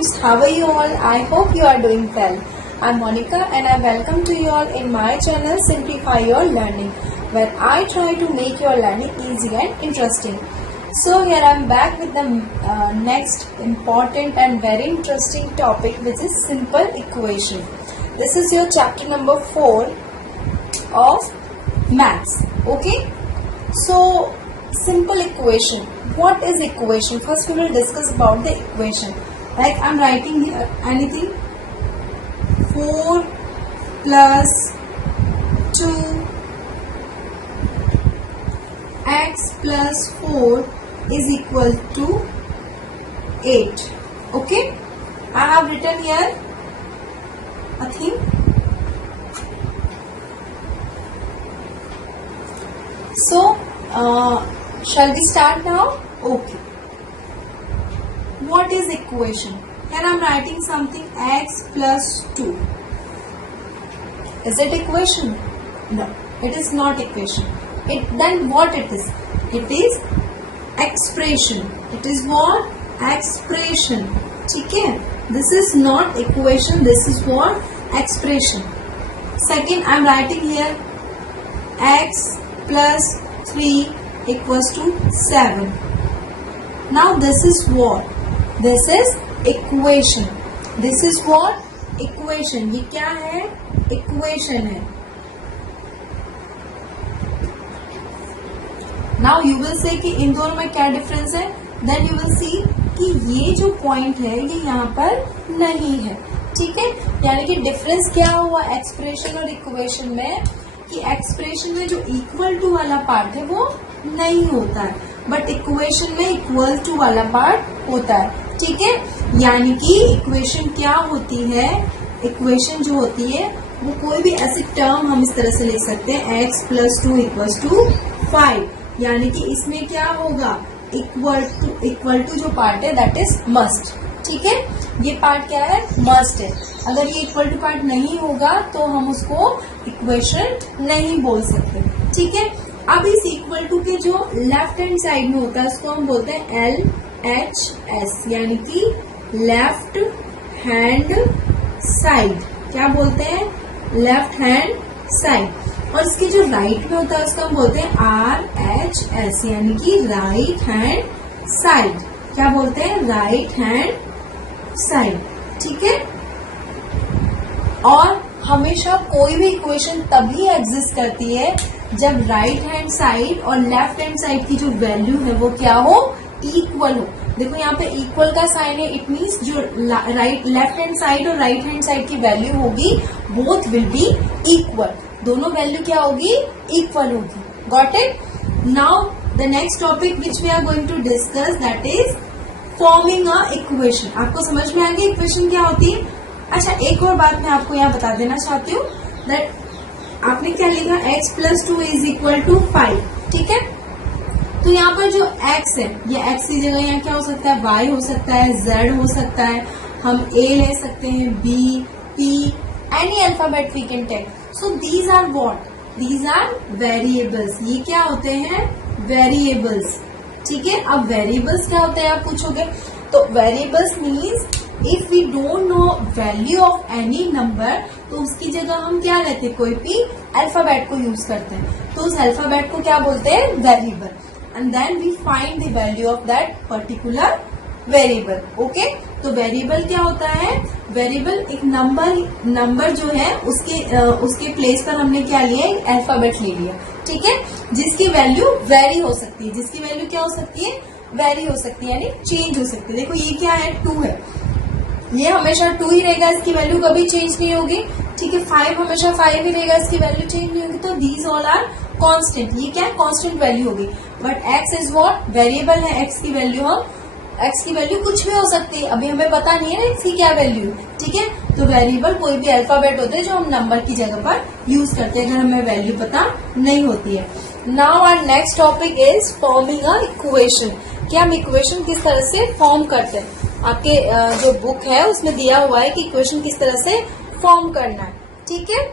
students, how are you all? I hope you are doing well. I'm Monica and I welcome to you all in my channel Simplify Your Learning, where I try to make your learning easy and interesting. So here I'm back with the next important and very interesting topic, which is simple equation. This is your chapter number 4 of maths. Okay, so simple equation. What is equation? First we will discuss about the equation. Like I'm writing here anything 4 plus 2 x plus 4 is equal to 8. Okay, I have written here a thing. So shall we start now? Okay. What is equation? Here I am writing something x plus 2. Is it equation? No, it is not equation. Then what it is? It is expression. It is what? Expression. Okay? This is not equation. This is what? Expression. Second, I am writing here x plus 3 equals to 7. Now this is what? This is equation. This is what? Equation. ये क्या है? Equation है. Now you will say कि इन दोनों में क्या difference है? Then you will see कि ये जो पॉइंट है ये यहाँ पर नहीं है. ठीक है, यानी कि डिफरेंस क्या हुआ एक्सप्रेशन और इक्वेशन में, कि एक्सप्रेशन में जो इक्वल टू वाला पार्ट है वो नहीं होता है, बट इक्वेशन में इक्वल टू वाला पार्ट होता है. ठीक है, यानी कि इक्वेशन क्या होती है? इक्वेशन जो होती है वो कोई भी ऐसी टर्म हम इस तरह से लिख सकते हैं x प्लस 2 इक्वल्स टू 5, यानी कि इसमें क्या होगा? इक्वल टू जो पार्ट है दैट इज मस्ट. ठीक है, ये पार्ट क्या है? मस्ट है. अगर ये इक्वल टू पार्ट नहीं होगा तो हम उसको इक्वेशन नहीं बोल सकते. ठीक है, अब इस इक्वल टू के जो लेफ्ट हैंड साइड में होता है उसको हम बोलते हैं LHS, यानी कि लेफ्ट हैंड साइड. क्या बोलते हैं? Left hand side. और इसके जो राइट में होता है उसको हम बोलते हैं RHS, यानी कि राइट हैंड साइड. क्या बोलते हैं? Right hand side. ठीक है, और हमेशा कोई भी इक्वेशन तभी एग्जिस्ट करती है जब राइट हैंड साइड और लेफ्ट हैंड साइड की जो वैल्यू है वो क्या हो? इक्वल हो. देखो यहाँ पे इक्वल का साइन है, इट मीन्स जो लेफ्ट हैंड साइड और राइट हैंड साइड की वैल्यू होगी बोथ विल बी इक्वल. दोनों वैल्यू क्या होगी? इक्वल होगी. Got it? Now the next topic which we are going to discuss that is forming a equation. आपको समझ में आ गई इक्वेशन क्या होती है? अच्छा, एक और बात मैं आपको यहाँ बता देना चाहती हूँ दैट आपने क्या लिखा? x plus 2 is equal to 5. ठीक है, तो यहाँ पर जो x है ये x की जगह यहाँ क्या हो सकता है? y हो सकता है, z हो सकता है, हम a ले सकते हैं, b, p, any alphabet we can take. So these are what? These are variables. ये क्या होते हैं? वेरिएबल्स. ठीक है, अब वेरिएबल्स क्या होते हैं आप पूछोगे, तो variables means if we don't know value of any number तो उसकी जगह हम क्या लेते हैं? कोई भी अल्फाबेट को यूज करते हैं, तो उस अल्फाबेट को क्या बोलते हैं? Variable. And then we find the value of that particular variable. Okay, तो वेरिएबल क्या होता है? वेरिएबल एक नंबर जो है उसके प्लेस पर हमने क्या लिया? एक अल्फाबेट ले लिया. ठीक है, जिसकी वैल्यू वेरी हो सकती है. जिसकी वैल्यू क्या हो सकती है? वेरी हो सकती है, यानी चेंज हो सकती है. देखो ये क्या है? 2 है, ये हमेशा 2 ही रहेगा, इसकी वैल्यू कभी चेंज नहीं होगी. ठीक है, 5 हमेशा 5 ही रहेगा, इसकी वैल्यू चेंज नहीं होगी. तो दीज ऑल आर कांस्टेंट. ये क्या है? कांस्टेंट वैल्यू होगी. But x is what? Variable है. x की वैल्यू कुछ भी हो सकती है, अभी हमें पता नहीं है ना x की क्या वैल्यू. ठीक है, तो वेरिएबल कोई भी अल्फाबेट होते हैं जो हम नंबर की जगह पर यूज करते हैं अगर हमें वैल्यू पता नहीं होती है. Now our next topic is forming a equation. कि हम इक्वेशन किस तरह से फॉर्म करते हैं. आपके जो बुक है उसमें दिया हुआ है कि इक्वेशन किस तरह से फॉर्म करना है. ठीक है,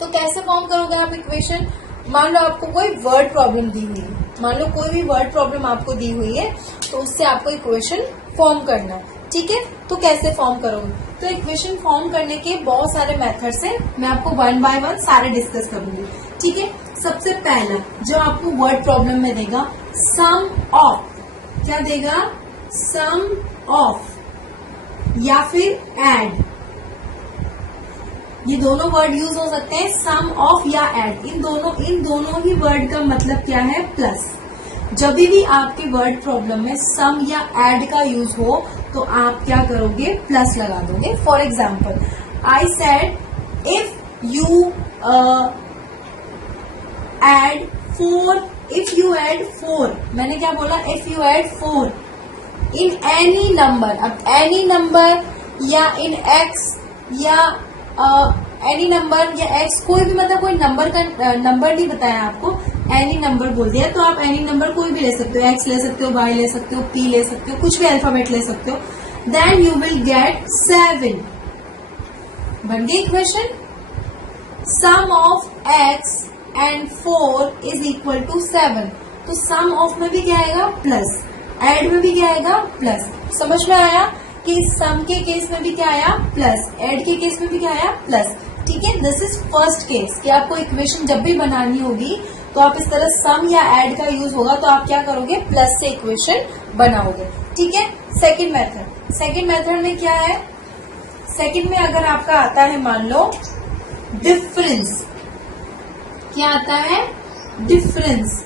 तो कैसे फॉर्म करोगे आप इक्वेशन? मान लो आपको कोई वर्ड प्रॉब्लम दी हुई है, मान लो कोई भी वर्ड प्रॉब्लम आपको दी हुई है तो उससे आपको इक्वेशन फॉर्म करना है. ठीक है, तो कैसे फॉर्म करोगे? तो इक्वेशन फॉर्म करने के बहुत सारे मेथड्स हैं, मैं आपको वन बाय वन सारे डिस्कस करूंगी। ठीक है, सबसे पहला जो आपको वर्ड प्रॉब्लम में देगा, सम ऑफ, क्या देगा? सम ऑफ या फिर एड, ये दोनों वर्ड यूज हो सकते हैं, सम ऑफ या एड। इन दोनों ही वर्ड का मतलब क्या है? प्लस। जब भी आपके वर्ड प्रॉब्लम में सम या एड का यूज हो तो आप क्या करोगे? प्लस लगा दोगे। For example, I said if you add 4, if you add 4, मैंने क्या बोला? If you add 4 in any number. अब एनी नंबर या इन एक्स या एनी नंबर या एक्स, कोई भी, मतलब कोई नंबर का नंबर नहीं बताया आपको, एनी नंबर बोल दिया, तो आप एनी नंबर कोई भी ले सकते हो, एक्स ले सकते हो, वाई ले सकते हो, पी ले सकते हो, कुछ भी अल्फाबेट ले सकते हो। Then you will get 7। बन गई इक्वेशन। Sum of X and 4 is equal to 7। तो सम ऑफ में भी क्या आएगा? प्लस। एड में भी क्या आएगा? प्लस। समझ में आया कि सम के केस में भी क्या आया? प्लस। एड के केस में भी क्या आया? प्लस। ठीक है, दिस इज फर्स्ट केस कि आपको इक्वेशन जब भी बनानी होगी तो आप इस तरह सम या एड का यूज होगा तो आप क्या करोगे? प्लस से इक्वेशन बनाओगे। ठीक है, सेकंड मेथड में क्या है? सेकंड में अगर आपका आता है, मान लो डिफरेंस, क्या आता है? डिफरेंस।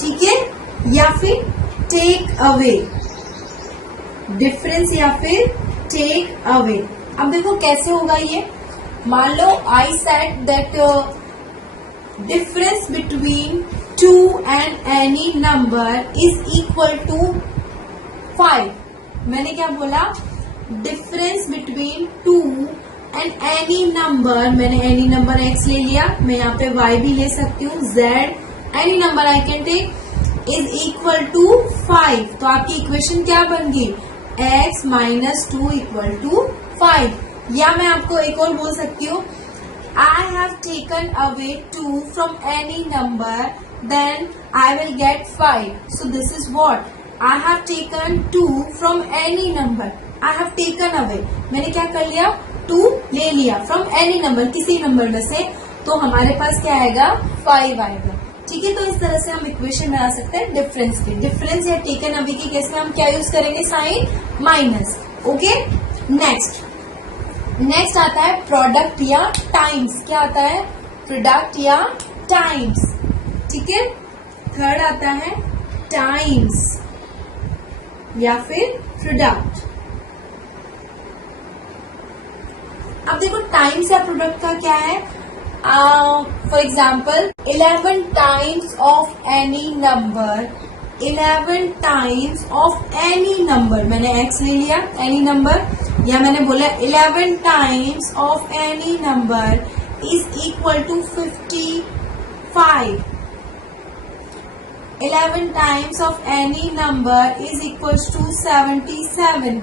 ठीक है, या फिर टेक अवे, डिफरेंस या फिर टेक अवे। अब देखो कैसे होगा ये। मान लो I said that difference between 2 and any number is equal to 5। मैंने क्या बोला? Difference between 2 and any number, मैंने एनी नंबर x ले लिया, मैं यहाँ पे y भी ले सकती हूँ, z, any number I can take, is equal to 5। तो आपकी इक्वेशन क्या बन गई? x minus 2 equal to 5। या मैं आपको एक और बोल सकती हूँ, I have taken away 2 from any number, then I will get 5। So this is what? I have taken 2 from any number, I have taken away, मैंने क्या कर लिया? 2 ले लिया फ्रॉम एनी नंबर, किसी नंबर में से, तो हमारे पास क्या आएगा? 5 आएगा। ठीक है, तो इस तरह से हम इक्वेशन बना सकते हैं डिफरेंस की। डिफरेंस या टेकन अवे के केस में हम क्या यूज करेंगे? Sign minus. ओके, नेक्स्ट आता है प्रोडक्ट या टाइम्स। क्या आता है? प्रोडक्ट या टाइम्स। ठीक है, थर्ड आता है टाइम्स या फिर प्रोडक्ट। अब देखो टाइम्स या प्रोडक्ट का क्या है? For example 11 times of any number, 11 times of any number, मैंने x ले लिया, एनी नंबर, या मैंने बोला 11 times of any number is equal to 55। 11 times of any number is equal to 77।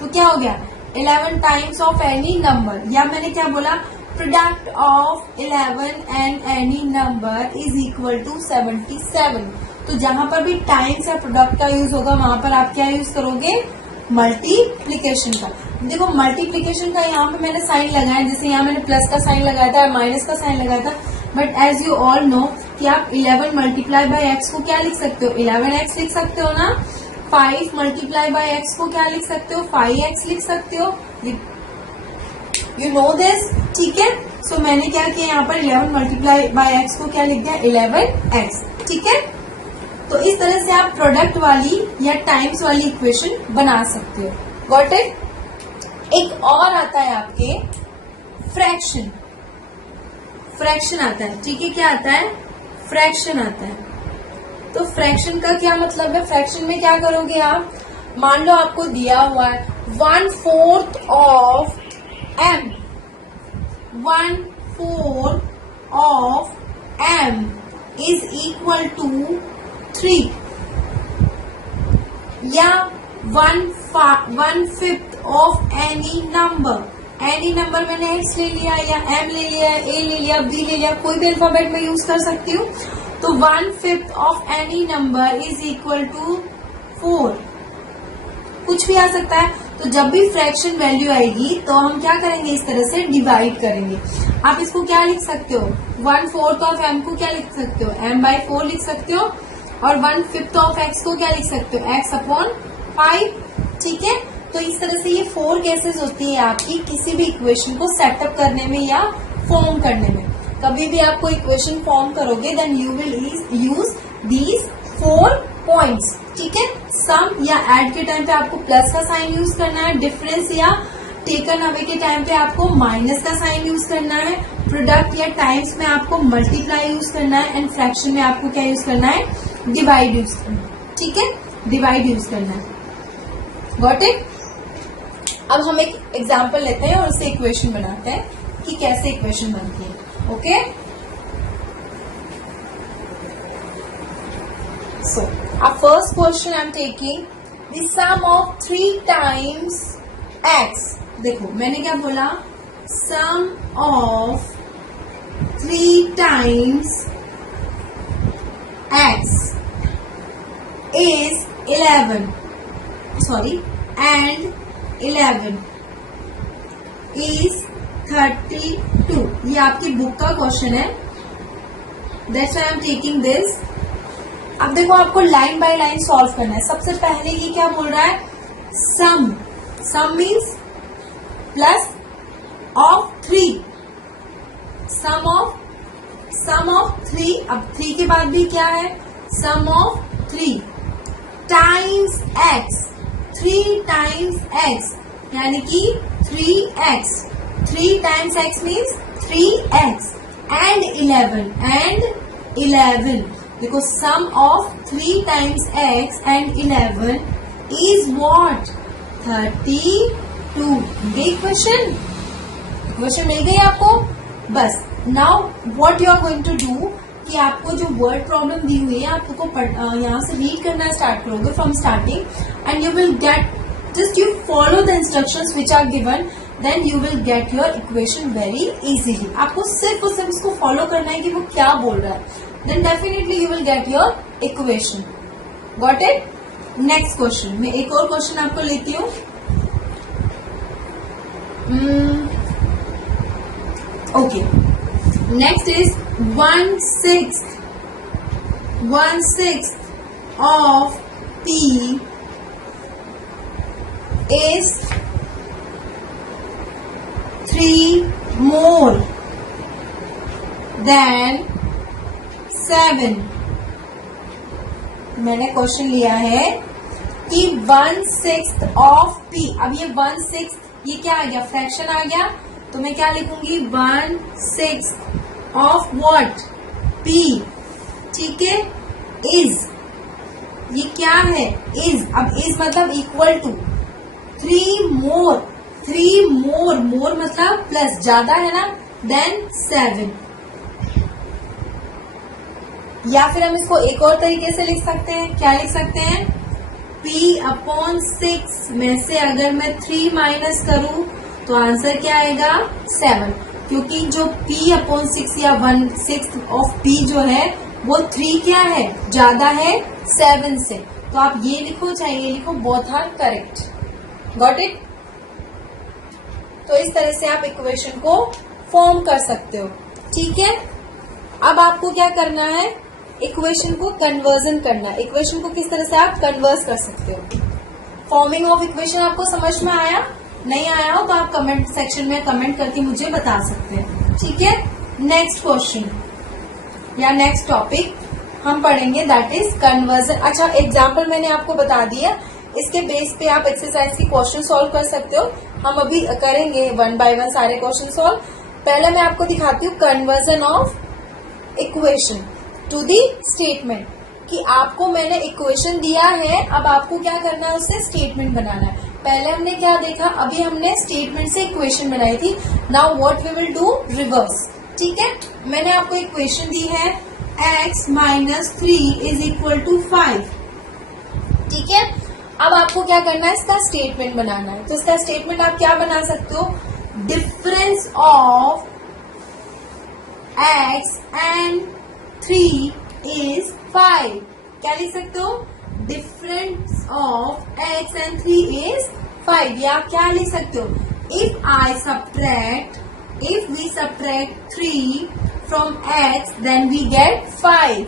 तो क्या हो गया? 11 टाइम्स ऑफ एनी नंबर, या मैंने क्या बोला? Product of 11 and any number is equal to 77। तो जहां पर भी टाइम्स या प्रोडक्ट का यूज होगा वहां पर आप क्या यूज करोगे? मल्टीप्लीकेशन का। देखो मल्टीप्लीकेशन का यहाँ पे मैंने साइन लगाया, जैसे यहाँ मैंने प्लस का साइन लगाया था, माइनस का साइन लगाया था, but as you all know कि आप 11 मल्टीप्लाई बाय एक्स को क्या लिख सकते हो? 11x लिख सकते हो ना। 5 मल्टीप्लाई बाय एक्स को क्या लिख सकते हो? 5x लिख सकते हो। यू नो दिस, ठीक है। सो मैंने क्या किया यहाँ पर 11 मल्टीप्लाई बाय एक्स को क्या लिख दिया? 11x, ठीक है। तो इस तरह से आप प्रोडक्ट वाली या टाइम्स वाली इक्वेशन बना सकते हो। Got it. एक और आता है आपके फ्रैक्शन। फ्रैक्शन आता है, ठीक है। क्या आता है? फ्रैक्शन आता है। तो फ्रैक्शन का क्या मतलब है? फ्रैक्शन में क्या करोगे आप? मान लो आपको दिया हुआ है 1/4 of m, 1/4 of m is equal to 3, या 1/5 of any number. Any number मैंने x ले लिया या m ले लिया, a ले लिया, b ले लिया, कोई भी अल्फाबेट में यूज कर सकती हूँ। तो 1/5 of any number is equal to 4। कुछ भी आ सकता है। तो जब भी फ्रैक्शन वैल्यू आएगी तो हम क्या करेंगे, इस तरह से डिवाइड करेंगे। आप इसको क्या लिख सकते हो, 1/4 ऑफ m को क्या लिख सकते हो, m/4 लिख सकते हो, और 1/5 ऑफ x को क्या लिख सकते हो, x/5। ठीक है, तो इस तरह से ये 4 केसेस होती है आपकी किसी भी इक्वेशन को सेटअप करने में या फॉर्म करने में। कभी भी आपको इक्वेशन फॉर्म करोगे then you will use these 4 points. ठीक है, सम या ऐड के टाइम पे आपको प्लस का साइन यूज करना है, डिफरेंस या टेकन अवे के टाइम पे आपको माइनस का साइन यूज करना है, प्रोडक्ट या टाइम्स में आपको मल्टीप्लाई यूज करना है, एंड फ्रैक्शन में आपको क्या यूज करना है, डिवाइड यूज करना है। ठीक है, डिवाइड यूज करना है। Got it. अब हम एक एग्जाम्पल लेते हैं और उससे इक्वेशन बनाते हैं कि कैसे इक्वेशन बनती है। Okay, so our first question I'm taking the sum of 3 times x। देखो मैंने क्या बोला, sum of 3 times x is 11 and 11 is 32। ये आपकी बुक का क्वेश्चन है, that's why I'm taking this। अब देखो आपको लाइन बाय लाइन सॉल्व करना है। सबसे पहले ये क्या बोल रहा है, sum means plus of 3, sum of 3। अब 3 के बाद भी क्या है, sum of 3 times x, 3 times x यानी कि 3x, 3 times x means 3x and 11 देखो sum of 3 times x and 11 is what, 32। ये क्वेश्चन मिल गई आपको। बस now what you are going to do कि आपको जो वर्ड प्रॉब्लम दी हुई है आपको यहाँ से रीड करना स्टार्ट करोगे from starting and you will get, just you follow the instructions which are given, then you will get your equation very easily. आपको सिर्फ और सिर्फ उसको फॉलो करना है कि वो क्या बोल रहा है, then definitely you will get your equation। Got it? Next question। मैं एक और क्वेश्चन आपको लेती हूँ। Okay, next is 1/6 of p is 3 more than 7। मैंने क्वेश्चन लिया है कि 1/6 ऑफ p। अब ये 1/6 ये क्या आ गया, फ्रैक्शन आ गया, तो मैं क्या लिखूंगी, 1/6 ऑफ व्हाट, p। ठीक है, इज, ये क्या है, इज। अब इज मतलब इक्वल टू 3 मोर मतलब प्लस, ज्यादा है ना, देन 7। या फिर हम इसको एक और तरीके से लिख सकते हैं, क्या लिख सकते हैं, p/6 में से अगर मैं 3 माइनस करूं तो आंसर क्या आएगा, 7। क्योंकि जो p/6 या 1/6 ऑफ p जो है वो 3 क्या है, ज्यादा है 7 से। तो आप ये लिखो चाहे ये लिखो, both are correct. Got it. तो इस तरह से आप इक्वेशन को फॉर्म कर सकते हो। ठीक है, अब आपको क्या करना है, इक्वेशन को कन्वर्जन करना है। इक्वेशन को किस तरह से आप कन्वर्स कर सकते हो। फॉर्मिंग ऑफ इक्वेशन आपको समझ में आया, नहीं आया हो तो आप कमेंट सेक्शन में कमेंट करके मुझे बता सकते हैं। ठीक है, नेक्स्ट क्वेश्चन या नेक्स्ट टॉपिक हम पढ़ेंगे, दैट इज कन्वर्जन। अच्छा, एग्जाम्पल मैंने आपको बता दिया, इसके बेस पे आप एक्सरसाइज की क्वेश्चन सॉल्व कर सकते हो। हम अभी करेंगे 1 बाय 1 सारे क्वेश्चन सॉल्व। पहले मैं आपको दिखाती हूँ conversion of equation to the statement, कि आपको मैंने इक्वेशन दिया है, अब आपको क्या करना है, उससे स्टेटमेंट बनाना है। पहले हमने क्या देखा, अभी हमने स्टेटमेंट से इक्वेशन बनाई थी। Now what we will do, reverse. ठीक है, मैंने आपको इक्वेशन दी है x - 3 इज इक्वल टू 5। ठीक है, अब आपको क्या करना है, इसका स्टेटमेंट बनाना है। तो इसका स्टेटमेंट आप क्या बना सकते हो, difference of x and 3 is 5। क्या लिख सकते हो? Difference of x and 3 is 5। या आप क्या लिख सकते हो? if we subtract 3 from x then we get 5।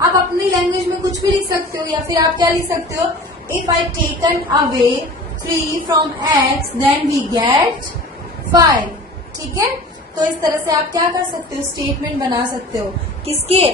आप अपनी लैंग्वेज में कुछ भी लिख सकते हो, या फिर आप क्या लिख सकते हो? if I taken away 3 from x then we get 5। ठीक है, तो इस तरह से आप क्या कर सकते हो? स्टेटमेंट बना सकते हो। किसके?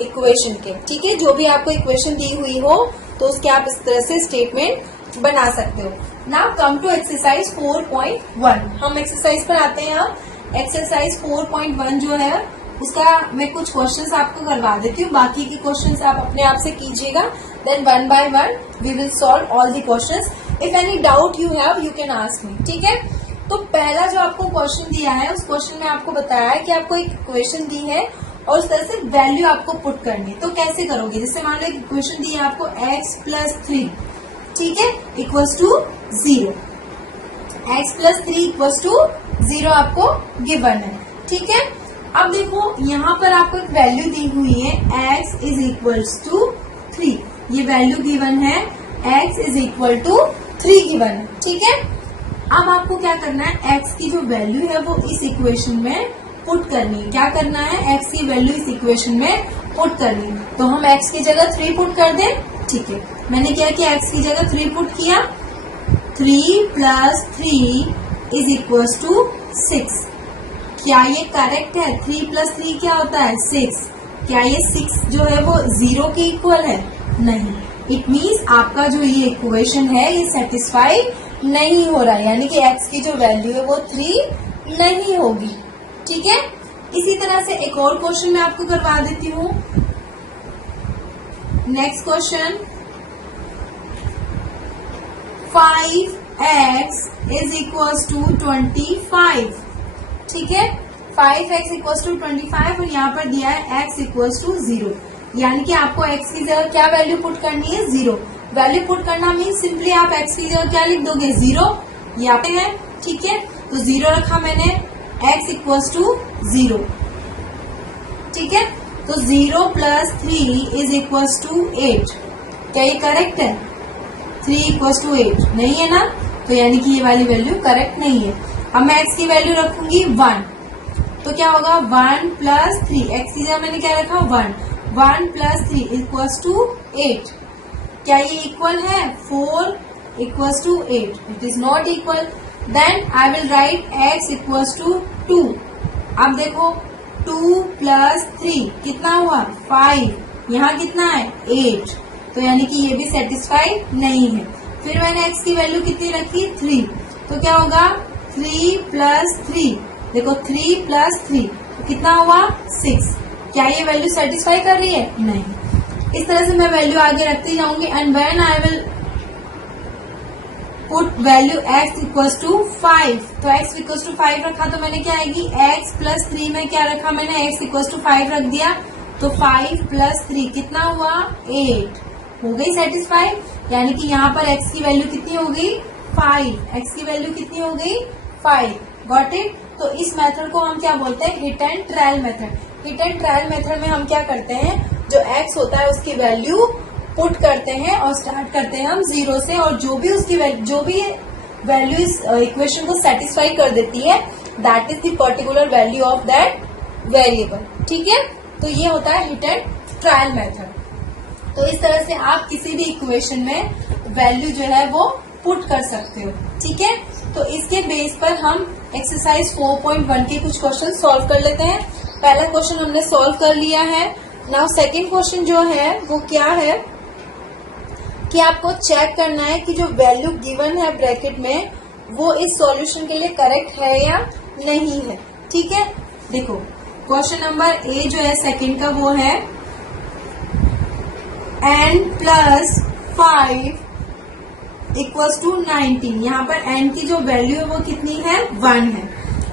इक्वेशन के। ठीक है, जो भी आपको इक्वेशन दी हुई हो तो उसके आप इस तरह से स्टेटमेंट बना सकते हो। Now come to exercise 4.1। हम एक्सरसाइज पर आते हैं। अब एक्सरसाइज 4.1 जो है उसका मैं कुछ क्वेश्चंस आपको करवा देती हूँ, बाकी के क्वेश्चंस आप अपने आप से कीजिएगा। Then one by one we will solve all the questions. If any doubt you have you can ask me. ठीक है, तो पहला जो आपको क्वेश्चन दिया है उस क्वेश्चन में आपको बताया है कि आपको एक इक्वेशन दी है और उस तरह से वैल्यू आपको पुट करनी है। तो कैसे करोगे? जैसे मान लो एक इक्वेशन दी है आपको x प्लस 3, ठीक है, equals to 0। x plus 3 equals to 0 आपको गिवन है। ठीक है, अब देखो यहाँ पर आपको एक वैल्यू दी हुई है x इज इक्वल्स टू 3। ये वैल्यू गिवन है, x is equal to 3 given है। ठीक है, अब आपको क्या करना है? x की जो वैल्यू है वो इस इक्वेशन में पुट करनी है। क्या करना है? x की वैल्यू इस इक्वेशन में पुट करनी है। तो हम x की जगह 3 पुट कर दें। ठीक है, मैंने क्या किया? x की जगह 3 पुट किया। 3 प्लस 3 इज इक्वल टू 6। क्या ये करेक्ट है? 3 प्लस 3 क्या होता है? 6। क्या ये 6 जो है वो 0 के इक्वल है? नहीं। इट मीन्स आपका जो ये इक्वेशन है ये सेटिस्फाई नहीं हो रहा है, यानी कि x की जो वैल्यू है वो 3 नहीं होगी। ठीक है, इसी तरह से एक और क्वेश्चन मैं आपको करवा देती हूँ। Next question, 5x is equal to 25। ठीक है, 5x इक्वल टू 25 और यहाँ पर दिया है x इक्वल टू 0, यानी कि आपको x की जगह क्या वैल्यू पुट करनी है? 0। वैल्यू पुट करना मीन सिंपली आप x की जगह क्या लिख दोगे? 0। यहाँ पे है। ठीक है, तो 0 रखा मैंने, x इक्वल टू 0। ठीक है, तो 0 प्लस 3 इज इक्वल टू 8। क्या ये करेक्ट है? 3 इक्वल टू 8 नहीं है ना, तो यानी कि ये वाली वैल्यू करेक्ट नहीं है। अब मैं x की वैल्यू रखूंगी 1, तो क्या होगा? 1 प्लस 3, x की जगह मैंने क्या रखा? 1 प्लस 3 इक्वल टू 8। क्या ये इक्वल है? 4 equal to 8। It is not equal. Then I will write x equal to 2। अब देखो 2 प्लस 3 कितना हुआ? 5। यहाँ कितना है? 8। तो यानी कि ये भी सेटिस्फाई नहीं है। फिर मैंने x की वैल्यू कितनी रखी? 3। तो क्या होगा? 3 प्लस 3, देखो 3 प्लस 3 तो कितना हुआ? 6। क्या ये वैल्यू सेटिस्फाई कर रही है? नहीं। इस तरह से मैं वैल्यू आगे रखती जाऊंगी and when I will put value x equals to 5, तो x इक्वल्स टू 5 रखा तो मैंने क्या आएगी? x प्लस 3 में क्या रखा मैंने? x इक्वल्स टू 5 रख दिया, तो 5 प्लस 3 कितना हुआ? 8। हो गई सेटिस्फाई, यानी कि यहाँ पर x की वैल्यू कितनी हो गई? 5। x की वैल्यू कितनी हो गई? 5। Got it? तो इस मेथड को हम क्या बोलते हैं? Hit and trial method. Hit and trial method में हम क्या करते हैं? जो x होता है उसकी वैल्यू पुट करते हैं और स्टार्ट करते हैं हम 0 से, और जो भी वैल्यू इस इक्वेशन को सेटिस्फाई कर देती है that is the particular value of that variable. ठीक है, तो ये होता है हिट एंड ट्रायल मेथड। तो इस तरह से आप किसी भी इक्वेशन में वैल्यू जो है वो पुट कर सकते हो। ठीक है, तो इसके बेस पर हम एक्सरसाइज 4.1 के कुछ क्वेश्चन सॉल्व कर लेते हैं। पहला क्वेश्चन हमने सॉल्व कर लिया है। नाउ सेकंड क्वेश्चन जो है वो क्या है कि आपको चेक करना है कि जो वैल्यू गिवन है ब्रैकेट में वो इस सॉल्यूशन के लिए करेक्ट है या नहीं है। ठीक है, देखो क्वेश्चन नंबर ए जो है सेकंड का वो है n प्लस 5 इक्वल्स टू 19। यहाँ पर n की जो वैल्यू है वो कितनी है? 1 है।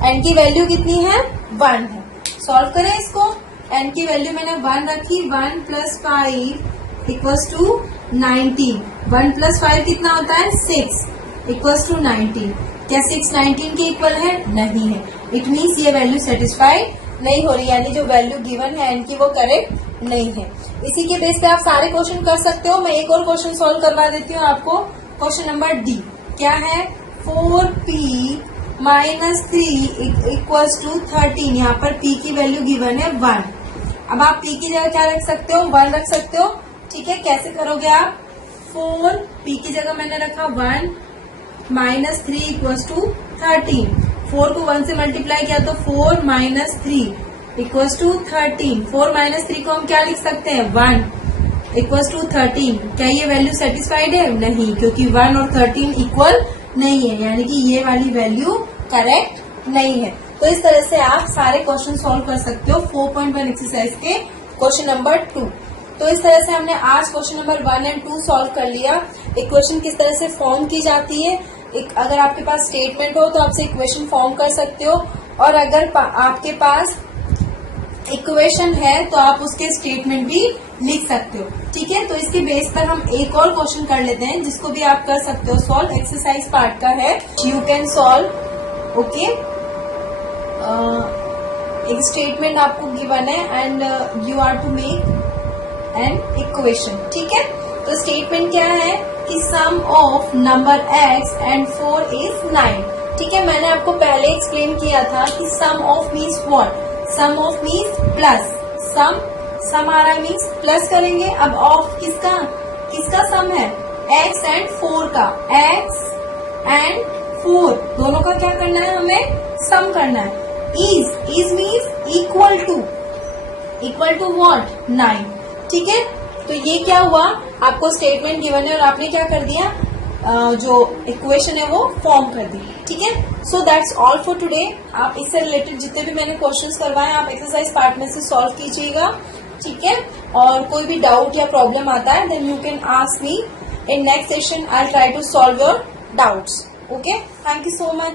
n की वैल्यू कितनी है? 1 है। सॉल्व करें इसको। n की वैल्यू मैंने 1 रखी, 1 प्लस 5 इक्वल्स टू 19। 1 प्लस 5 कितना होता है? 6 इक्वल्स टू 19। क्या 6 19 के इक्वल है? नहीं है। इट मीन्स ये वैल्यू सेटिस्फाई नहीं हो रही, यानी जो वैल्यू गिवन है n की वो करेक्ट नहीं है। इसी के बेस पे आप सारे क्वेश्चन कर सकते हो। मैं एक और क्वेश्चन सॉल्व करवा देती हूँ आपको। क्वेश्चन नंबर डी क्या है, 4p माइनस 3 इक्वल्स टू 13। यहाँ पर p की वैल्यू गिवन है 1। अब आप p की जगह क्या रख सकते हो, 1 रख सकते हो। ठीक है, कैसे करोगे आप, 4p की जगह मैंने रखा 1 माइनस 3 इक्वल्स टू 13। 4 को 1 से मल्टीप्लाई किया तो 4 माइनस 3 इक्वल्स टू 13। 4 माइनस 3 को हम क्या लिख सकते हैं, 1 इक्वल्स टू 13। क्या ये वैल्यू सेटिस्फाइड है, नहीं, क्योंकि 1 और 13 इक्वल नहीं है, यानी कि ये वाली वैल्यू करेक्ट नहीं है। तो इस तरह से आप सारे क्वेश्चन सॉल्व कर सकते हो 4.1 एक्सरसाइज के क्वेश्चन नंबर 2। तो इस तरह से हमने आज क्वेश्चन नंबर 1 और 2 सॉल्व कर लिया। इक्वेशन किस तरह से फॉर्म की जाती है, अगर आपके पास स्टेटमेंट हो तो आपसे इक्वेशन फॉर्म कर सकते हो, और अगर आपके पास इक्वेशन है तो आप उसके स्टेटमेंट भी लिख सकते हो। ठीक है, तो इसके बेस पर हम एक और क्वेश्चन कर लेते हैं, जिसको भी आप कर सकते हो सॉल्व। एक्सरसाइज पार्ट का है, यू कैन सॉल्व। ओके, एक स्टेटमेंट आपको गिवन है and you are to make an equation. ठीक है, तो स्टेटमेंट क्या है कि sum of number x and 4 is 9। ठीक है, मैंने आपको पहले एक्सप्लेन किया था कि sum of means what, sum of means plus, sum आ रहा मीन्स प्लस करेंगे। अब ऑफ किसका सम है, x एंड 4 का, x एंड 4 दोनों का क्या करना है, हमें सम करना है। Is means equal to what, 9। ठीक है, तो ये क्या हुआ, आपको स्टेटमेंट गिवन है और आपने क्या कर दिया, जो इक्वेशन है वो फॉर्म कर दी। ठीक है, so that's all for today. आप इससे रिलेटेड जितने भी मैंने क्वेश्चंस करवाए आप एक्सरसाइज पार्ट में से सॉल्व कीजिएगा। ठीक है, और कोई भी डाउट या प्रॉब्लम आता है then you can ask me in next session. I try to solve your doubts. Okay, thank you so much.